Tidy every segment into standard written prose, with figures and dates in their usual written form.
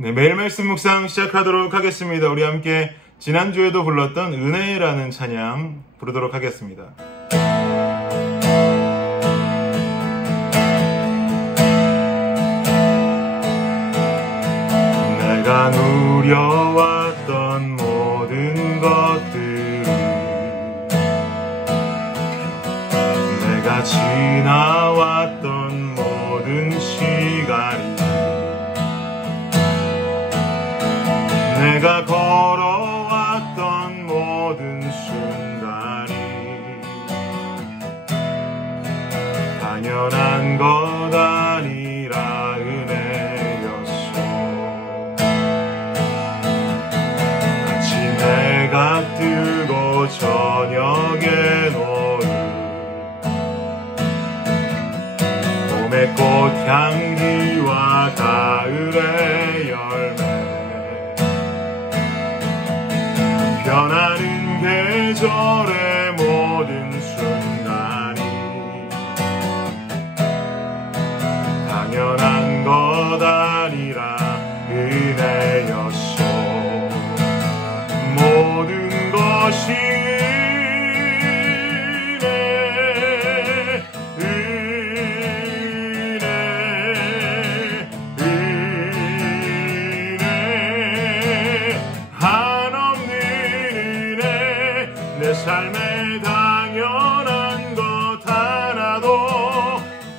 네, 매일 말씀 묵상 시작하도록 하겠습니다. 우리 함께 지난주에도 불렀던 은혜라는 찬양 부르도록 하겠습니다. 내가 누려왔던 모든 것들을 내가 지나왔던 모든 시간이 내가 걸어왔던 모든 순간이 당연한 것 아니라 은혜였소. 아침해가 뜨고 저녁에 노을 봄의 꽃향기와 가을의 열매 변하는 계절의 모든 순간이 당연한 것 아니라 은혜였소. 모든 것이 내 삶에 당연한 것 하나도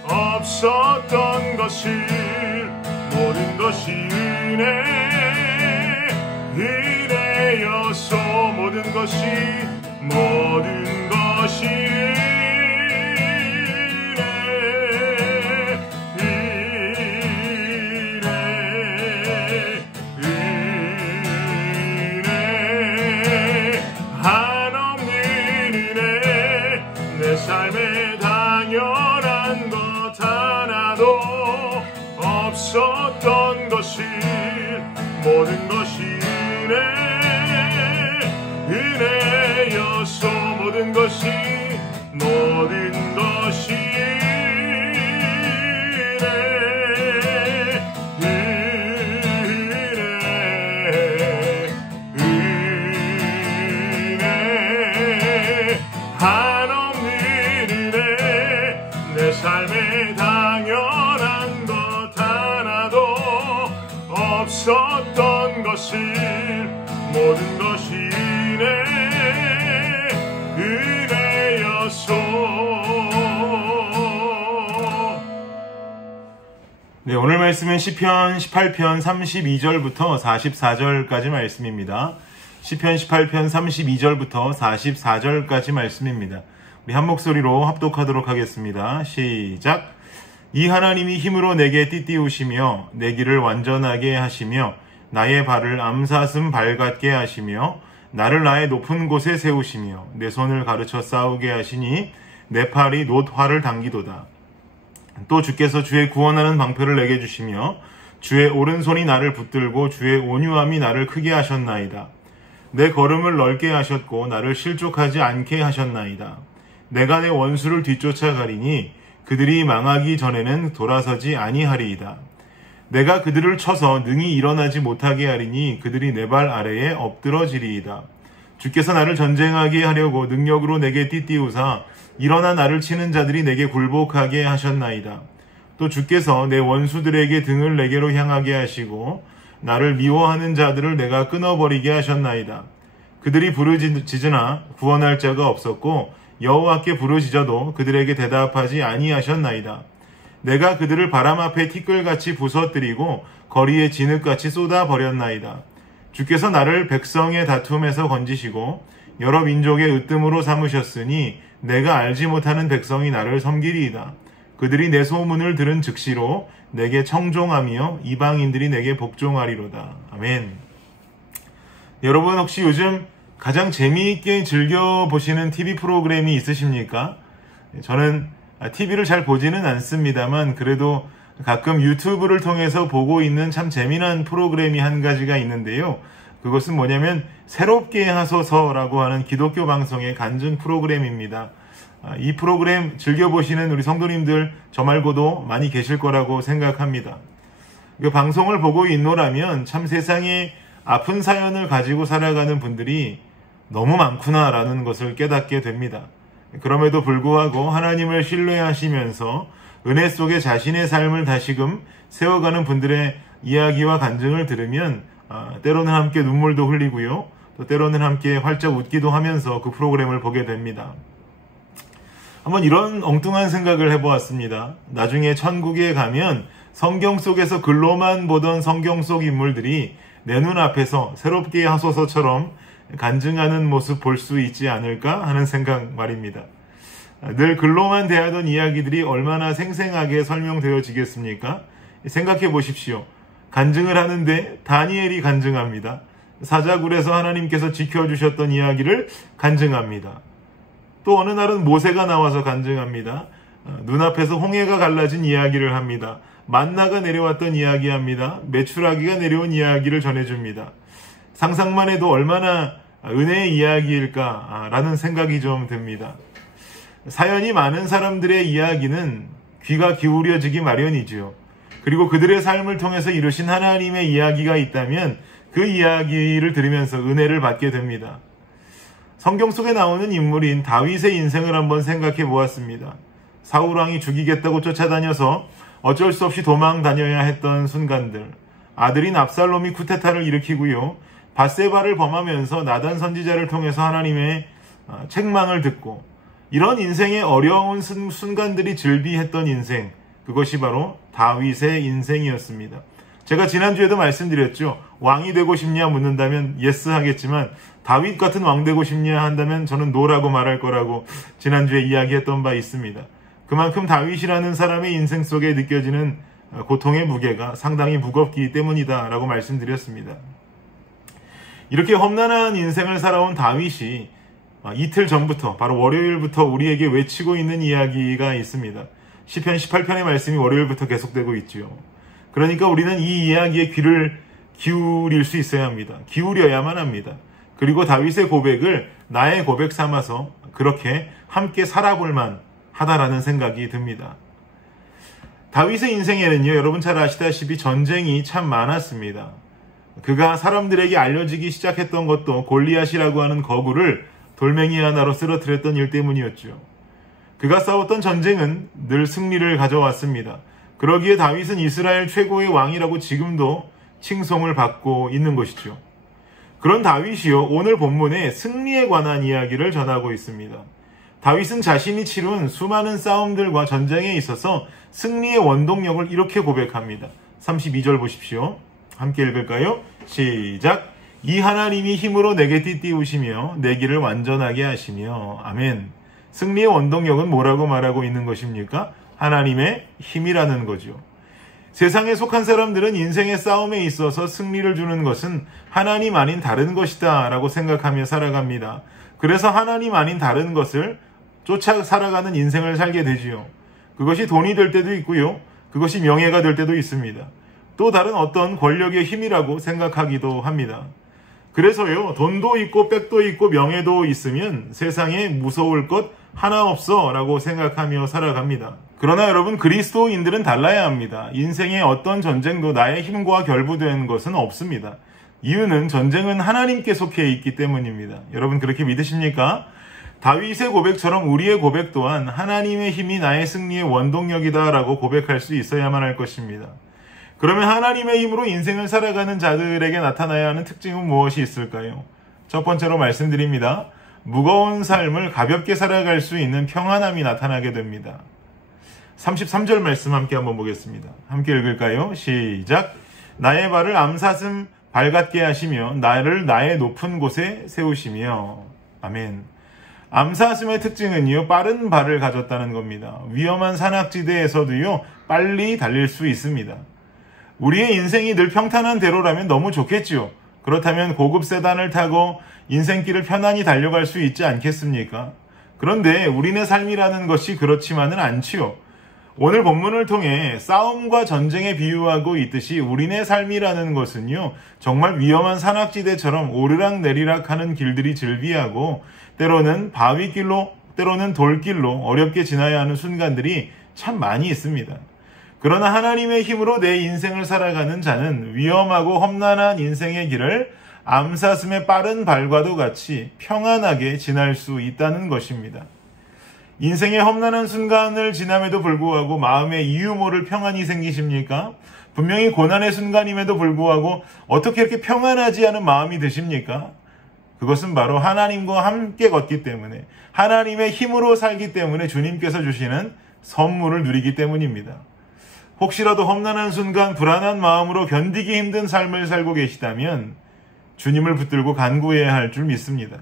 없었던 것을 모든 것이 은혜였소. 모든 것이 내 삶에 당연한 것 하나도 없었던 것을 모든 것이 은혜였소. 모든 것이 내 삶에 당연한 것 하나도 없었던 것을 모든 것이 은혜였소. 네, 오늘 말씀은 시편 18편 32절부터 44절까지 말씀입니다. 시편 18편 32절부터 44절까지 말씀입니다. 우리 한 목소리로 합독하도록 하겠습니다. 시작. 이 하나님이 힘으로 내게 띠띠우시며 내 길을 완전하게 하시며 나의 발을 암사슴 발 같게 하시며 나를 나의 높은 곳에 세우시며 내 손을 가르쳐 싸우게 하시니 내 팔이 놋활을 당기도다. 또 주께서 주의 구원하는 방패를 내게 주시며 주의 오른손이 나를 붙들고 주의 온유함이 나를 크게 하셨나이다. 내 걸음을 넓게 하셨고 나를 실족하지 않게 하셨나이다. 내가 내 원수를 뒤쫓아가리니 그들이 망하기 전에는 돌아서지 아니하리이다. 내가 그들을 쳐서 능히 일어나지 못하게 하리니 그들이 내 발 아래에 엎드러지리이다. 주께서 나를 전쟁하게 하려고 능력으로 내게 띠띠우사 일어나 나를 치는 자들이 내게 굴복하게 하셨나이다. 또 주께서 내 원수들에게 등을 내게로 향하게 하시고 나를 미워하는 자들을 내가 끊어버리게 하셨나이다. 그들이 부르짖으나 구원할 자가 없었고 여호와께 부르짖어도 그들에게 대답하지 아니하셨나이다. 내가 그들을 바람 앞에 티끌같이 부서뜨리고 거리에 진흙같이 쏟아버렸나이다. 주께서 나를 백성의 다툼에서 건지시고 여러 민족의 으뜸으로 삼으셨으니 내가 알지 못하는 백성이 나를 섬기리이다. 그들이 내 소문을 들은 즉시로 내게 청종하며 이방인들이 내게 복종하리로다. 아멘. 여러분 혹시 요즘 가장 재미있게 즐겨보시는 TV 프로그램이 있으십니까? 저는 TV를 잘 보지는 않습니다만 그래도 가끔 유튜브를 통해서 보고 있는 참 재미난 프로그램이 한 가지가 있는데요. 그것은 뭐냐면 새롭게 하소서라고 하는 기독교 방송의 간증 프로그램입니다. 이 프로그램 즐겨보시는 우리 성도님들 저 말고도 많이 계실 거라고 생각합니다. 이 방송을 보고 있노라면 참 세상에 아픈 사연을 가지고 살아가는 분들이 너무 많구나라는 것을 깨닫게 됩니다. 그럼에도 불구하고 하나님을 신뢰하시면서 은혜 속에 자신의 삶을 다시금 세워가는 분들의 이야기와 간증을 들으면 때로는 함께 눈물도 흘리고요. 또 때로는 함께 활짝 웃기도 하면서 그 프로그램을 보게 됩니다. 한번 이런 엉뚱한 생각을 해보았습니다. 나중에 천국에 가면 성경 속에서 글로만 보던 성경 속 인물들이 내 눈앞에서 새롭게 하소서처럼 간증하는 모습 볼 수 있지 않을까 하는 생각 말입니다. 늘 글로만 대하던 이야기들이 얼마나 생생하게 설명되어지겠습니까? 생각해 보십시오. 간증을 하는데 다니엘이 간증합니다. 사자굴에서 하나님께서 지켜주셨던 이야기를 간증합니다. 또 어느 날은 모세가 나와서 간증합니다. 눈앞에서 홍해가 갈라진 이야기를 합니다. 만나가 내려왔던 이야기합니다. 메추라기가 내려온 이야기를 전해줍니다. 상상만 해도 얼마나 은혜의 이야기일까라는 생각이 좀 듭니다. 사연이 많은 사람들의 이야기는 귀가 기울여지기 마련이지요. 그리고 그들의 삶을 통해서 이루신 하나님의 이야기가 있다면 그 이야기를 들으면서 은혜를 받게 됩니다. 성경 속에 나오는 인물인 다윗의 인생을 한번 생각해 보았습니다. 사울왕이 죽이겠다고 쫓아다녀서 어쩔 수 없이 도망 다녀야 했던 순간들, 아들인 압살롬이 쿠데타를 일으키고요, 밧세바를 범하면서 나단 선지자를 통해서 하나님의 책망을 듣고, 이런 인생의 어려운 순간들이 즐비했던 인생, 그것이 바로 다윗의 인생이었습니다. 제가 지난주에도 말씀드렸죠. 왕이 되고 싶냐 묻는다면 예스 하겠지만 다윗 같은 왕 되고 싶냐 한다면 저는 노라고 말할 거라고 지난주에 이야기했던 바 있습니다. 그만큼 다윗이라는 사람의 인생 속에 느껴지는 고통의 무게가 상당히 무겁기 때문이다라고 말씀드렸습니다. 이렇게 험난한 인생을 살아온 다윗이 이틀 전부터, 바로 월요일부터 우리에게 외치고 있는 이야기가 있습니다. 시편 18편의 말씀이 월요일부터 계속되고 있죠. 그러니까 우리는 이 이야기에 귀를 기울일 수 있어야 합니다. 기울여야만 합니다. 그리고 다윗의 고백을 나의 고백 삼아서 그렇게 함께 살아볼 만 하다라는 생각이 듭니다. 다윗의 인생에는요, 여러분 잘 아시다시피 전쟁이 참 많았습니다. 그가 사람들에게 알려지기 시작했던 것도 골리앗이라고 하는 거구를 돌멩이 하나로 쓰러뜨렸던 일 때문이었죠. 그가 싸웠던 전쟁은 늘 승리를 가져왔습니다. 그러기에 다윗은 이스라엘 최고의 왕이라고 지금도 칭송을 받고 있는 것이죠. 그런 다윗이요, 오늘 본문에 승리에 관한 이야기를 전하고 있습니다. 다윗은 자신이 치룬 수많은 싸움들과 전쟁에 있어서 승리의 원동력을 이렇게 고백합니다. 32절 보십시오. 함께 읽을까요? 시작! 이 하나님이 힘으로 내게 띠띠우시며 내 길을 완전하게 하시며 아멘. 승리의 원동력은 뭐라고 말하고 있는 것입니까? 하나님의 힘이라는 거죠. 세상에 속한 사람들은 인생의 싸움에 있어서 승리를 주는 것은 하나님 아닌 다른 것이다 라고 생각하며 살아갑니다. 그래서 하나님 아닌 다른 것을 쫓아 살아가는 인생을 살게 되지요. 그것이 돈이 될 때도 있고요. 그것이 명예가 될 때도 있습니다. 또 다른 어떤 권력의 힘이라고 생각하기도 합니다. 그래서요, 돈도 있고 백도 있고 명예도 있으면 세상에 무서울 것 하나 없어 라고 생각하며 살아갑니다. 그러나 여러분, 그리스도인들은 달라야 합니다. 인생의 어떤 전쟁도 나의 힘과 결부된 것은 없습니다. 이유는 전쟁은 하나님께 속해 있기 때문입니다. 여러분 그렇게 믿으십니까? 다윗의 고백처럼 우리의 고백 또한 하나님의 힘이 나의 승리의 원동력이다 라고 고백할 수 있어야만 할 것입니다. 그러면 하나님의 힘으로 인생을 살아가는 자들에게 나타나야 하는 특징은 무엇이 있을까요? 첫 번째로 말씀드립니다. 무거운 삶을 가볍게 살아갈 수 있는 평안함이 나타나게 됩니다. 33절 말씀 함께 한번 보겠습니다. 함께 읽을까요? 시작! 나의 발을 암사슴 발 같게 하시며 나를 나의 높은 곳에 세우시며 아멘. 암사슴의 특징은요, 빠른 발을 가졌다는 겁니다. 위험한 산악지대에서도요, 빨리 달릴 수 있습니다. 우리의 인생이 늘 평탄한 대로라면 너무 좋겠지요. 그렇다면 고급 세단을 타고 인생길을 편안히 달려갈 수 있지 않겠습니까? 그런데 우리네 삶이라는 것이 그렇지만은 않지요. 오늘 본문을 통해 싸움과 전쟁에 비유하고 있듯이 우리네 삶이라는 것은요, 정말 위험한 산악지대처럼 오르락내리락 하는 길들이 즐비하고 때로는 바위길로, 때로는 돌길로 어렵게 지나야 하는 순간들이 참 많이 있습니다. 그러나 하나님의 힘으로 내 인생을 살아가는 자는 위험하고 험난한 인생의 길을 암사슴의 빠른 발과도 같이 평안하게 지날 수 있다는 것입니다. 인생의 험난한 순간을 지남에도 불구하고 마음에 이유 모를 평안이 생기십니까? 분명히 고난의 순간임에도 불구하고 어떻게 이렇게 평안하지 않은 마음이 드십니까? 그것은 바로 하나님과 함께 걷기 때문에, 하나님의 힘으로 살기 때문에 주님께서 주시는 선물을 누리기 때문입니다. 혹시라도 험난한 순간 불안한 마음으로 견디기 힘든 삶을 살고 계시다면 주님을 붙들고 간구해야 할 줄 믿습니다.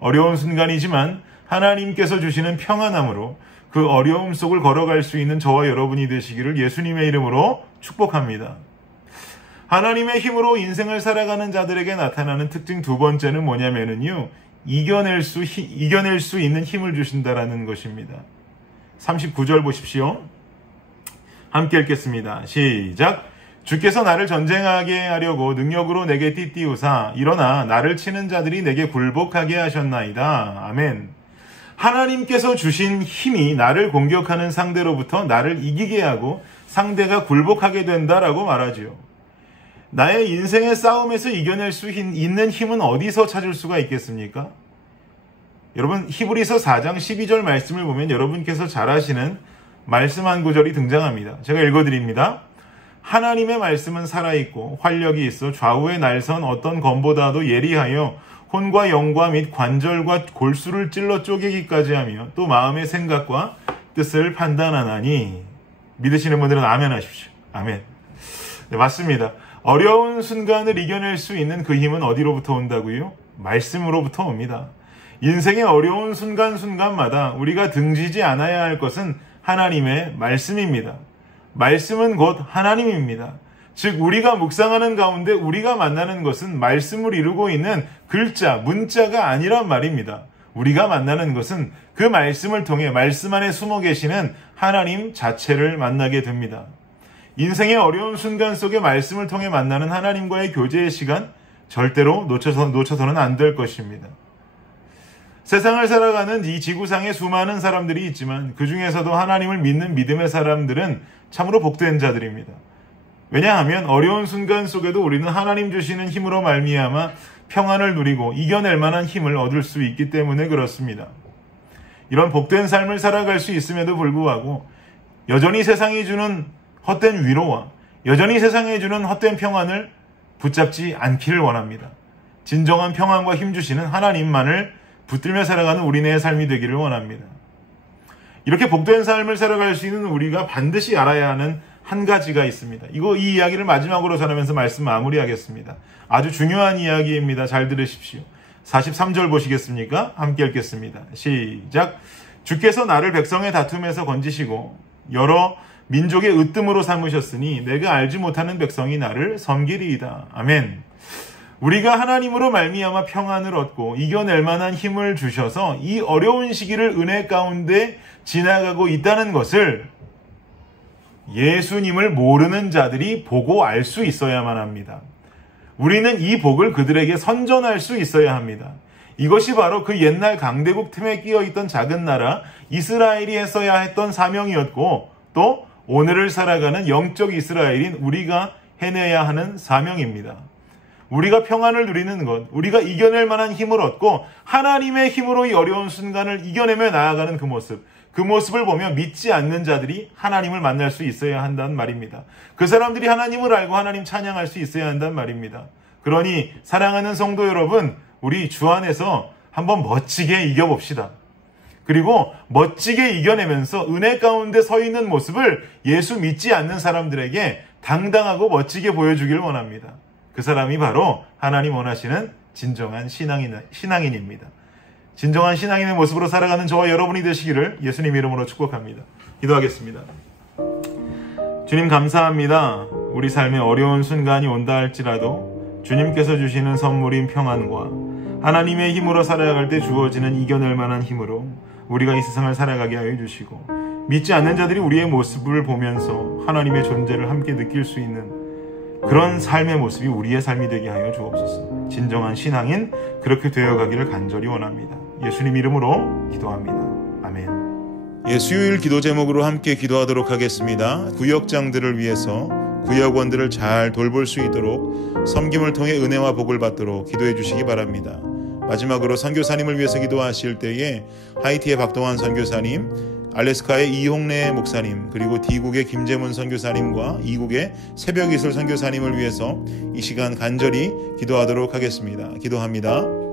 어려운 순간이지만 하나님께서 주시는 평안함으로 그 어려움 속을 걸어갈 수 있는 저와 여러분이 되시기를 예수님의 이름으로 축복합니다. 하나님의 힘으로 인생을 살아가는 자들에게 나타나는 특징 두 번째는 뭐냐면요, 이겨낼 수 있는 힘을 주신다라는 것입니다. 39절 보십시오. 함께 읽겠습니다. 시작. 주께서 나를 전쟁하게 하려고 능력으로 내게 띠띠우사 일어나 나를 치는 자들이 내게 굴복하게 하셨나이다. 아멘. 하나님께서 주신 힘이 나를 공격하는 상대로부터 나를 이기게 하고 상대가 굴복하게 된다라고 말하지요. 나의 인생의 싸움에서 이겨낼 수 있는 힘은 어디서 찾을 수가 있겠습니까? 여러분, 히브리서 4장 12절 말씀을 보면 여러분께서 잘 아시는 말씀 한 구절이 등장합니다. 제가 읽어드립니다. 하나님의 말씀은 살아있고 활력이 있어 좌우에 날선 어떤 검보다도 예리하여 혼과 영과 및 관절과 골수를 찔러 쪼개기까지 하며 또 마음의 생각과 뜻을 판단하나니. 믿으시는 분들은 아멘 하십시오. 아멘. 네, 맞습니다. 어려운 순간을 이겨낼 수 있는 그 힘은 어디로부터 온다고요? 말씀으로부터 옵니다. 인생의 어려운 순간순간마다 우리가 등지지 않아야 할 것은 하나님의 말씀입니다. 말씀은 곧 하나님입니다. 즉 우리가 묵상하는 가운데 우리가 만나는 것은 말씀을 이루고 있는 글자, 문자가 아니란 말입니다. 우리가 만나는 것은 그 말씀을 통해 말씀 안에 숨어 계시는 하나님 자체를 만나게 됩니다. 인생의 어려운 순간 속에 말씀을 통해 만나는 하나님과의 교제의 시간 절대로 놓쳐서는 안 될 것입니다. 세상을 살아가는 이 지구상에 수많은 사람들이 있지만 그 중에서도 하나님을 믿는 믿음의 사람들은 참으로 복된 자들입니다. 왜냐하면 어려운 순간 속에도 우리는 하나님 주시는 힘으로 말미암아 평안을 누리고 이겨낼 만한 힘을 얻을 수 있기 때문에 그렇습니다. 이런 복된 삶을 살아갈 수 있음에도 불구하고 여전히 세상이 주는 헛된 위로와 여전히 세상에 주는 헛된 평안을 붙잡지 않기를 원합니다. 진정한 평안과 힘 주시는 하나님만을 붙들며 살아가는 우리네의 삶이 되기를 원합니다. 이렇게 복된 삶을 살아갈 수 있는 우리가 반드시 알아야 하는 한 가지가 있습니다. 이 이야기를 마지막으로 전하면서 말씀 마무리하겠습니다. 아주 중요한 이야기입니다. 잘 들으십시오. 43절 보시겠습니까? 함께 읽겠습니다. 시작. 주께서 나를 백성의 다툼에서 건지시고 여러 민족의 으뜸으로 삼으셨으니 내가 알지 못하는 백성이 나를 섬기리이다. 아멘. 우리가 하나님으로 말미암아 평안을 얻고 이겨낼 만한 힘을 주셔서 이 어려운 시기를 은혜 가운데 지나가고 있다는 것을 예수님을 모르는 자들이 보고 알 수 있어야만 합니다. 우리는 이 복을 그들에게 선전할 수 있어야 합니다. 이것이 바로 그 옛날 강대국 틈에 끼어있던 작은 나라 이스라엘이 했어야 했던 사명이었고 또 오늘을 살아가는 영적 이스라엘인 우리가 해내야 하는 사명입니다. 우리가 평안을 누리는 것, 우리가 이겨낼 만한 힘을 얻고 하나님의 힘으로 이 어려운 순간을 이겨내며 나아가는 그 모습을 보며 믿지 않는 자들이 하나님을 만날 수 있어야 한다는 말입니다. 그 사람들이 하나님을 알고 하나님 찬양할 수 있어야 한다는 말입니다. 그러니 사랑하는 성도 여러분, 우리 주 안에서 한번 멋지게 이겨봅시다. 그리고 멋지게 이겨내면서 은혜 가운데 서 있는 모습을 예수 믿지 않는 사람들에게 당당하고 멋지게 보여주길 원합니다. 그 사람이 바로 하나님 원하시는 진정한 신앙인입니다. 진정한 신앙인의 모습으로 살아가는 저와 여러분이 되시기를 예수님 이름으로 축복합니다. 기도하겠습니다. 주님 감사합니다. 우리 삶에 어려운 순간이 온다 할지라도 주님께서 주시는 선물인 평안과 하나님의 힘으로 살아갈 때 주어지는 이겨낼 만한 힘으로 우리가 이 세상을 살아가게 하여 주시고 믿지 않는 자들이 우리의 모습을 보면서 하나님의 존재를 함께 느낄 수 있는 그런 삶의 모습이 우리의 삶이 되게 하여 주옵소서. 진정한 신앙인 그렇게 되어가기를 간절히 원합니다. 예수님 이름으로 기도합니다. 아멘. 수요일 기도 제목으로 함께 기도하도록 하겠습니다. 구역장들을 위해서 구역원들을 잘 돌볼 수 있도록 섬김을 통해 은혜와 복을 받도록 기도해 주시기 바랍니다. 마지막으로 선교사님을 위해서 기도하실 때에 하이티의 박동환 선교사님, 알래스카의 이홍래 목사님, 그리고 D국의 김재문 선교사님과 이국의 새벽이슬 선교사님을 위해서 이 시간 간절히 기도하도록 하겠습니다. 기도합니다.